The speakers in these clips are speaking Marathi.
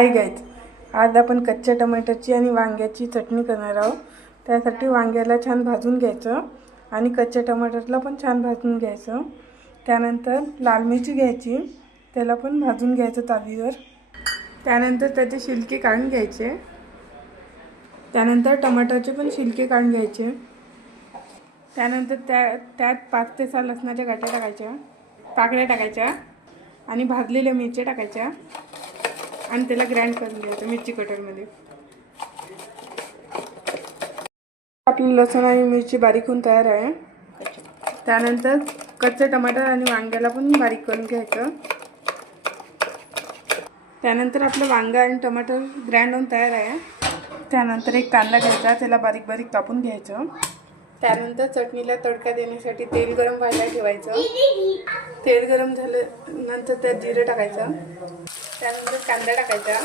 हाय गाईज, आज आपण कच्च्या टमाटरची आणि वांग्याची चटणी करणार आहोत। त्यासाठी वांग्याला छान भाजून घ्यायचं आणि कच्च्या टमाटरला पण छान भाजून घ्यायचं। त्यानंतर लाल मिरची घ्यायची, त्याला पण भाजून घ्यायचं तावीवर। त्यानंतर त्याचे छिलके काढून घ्यायचे। त्यानंतर टमाटरचे पण छिलके काढून घ्यायचे। त्यानंतर त्यात 5 ते 6 लसणाच्या गाठ्या टाकायच्या, पाकळ्या टाकायच्या आणि भाजलेल्या मिरच्या टाकायच्या आणि त्याला ग्राइंड करून घ्यायचं मिरची कटरमध्ये। आपली लसूण आणि मिरची बारीक होऊन तयार आहे। त्यानंतर कच्चे टमाटर आणि वांग्याला पण बारीक करून घ्यायचं। त्यानंतर आपलं वांगा आणि टमाटर ग्राइंड होऊन तयार आहे। त्यानंतर एक कांदा घ्यायचा, त्याला बारीक बारीक कापून घ्यायचं। त्यानंतर चटणीला तडका देण्यासाठी तेल गरम व्हायला ठेवायचं। तेल गरम झाल्यानंतर त्यात जिरं टाकायचं। त्यानंतर कांदा टाकायचा।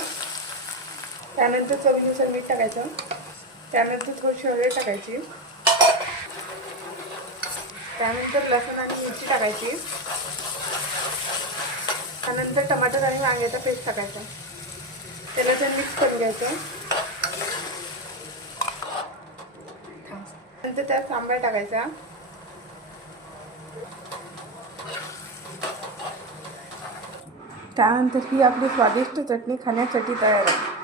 त्यानंतर चवीनुसार मीठ टाकायचं। त्यानंतर थोडीशी हळद टाकायची। त्यानंतर लसूण आणि मिरची टाकायची। त्यानंतर टमाटर आणि वांग्याचा पेस्ट टाकायचा। त्याला ते मिक्स करून घ्यायचं। नंतर त्यात सांबार टाकायचा। त्यानंतर ही आपली स्वादिष्ट चटणी खाण्यासाठी तयार आहे।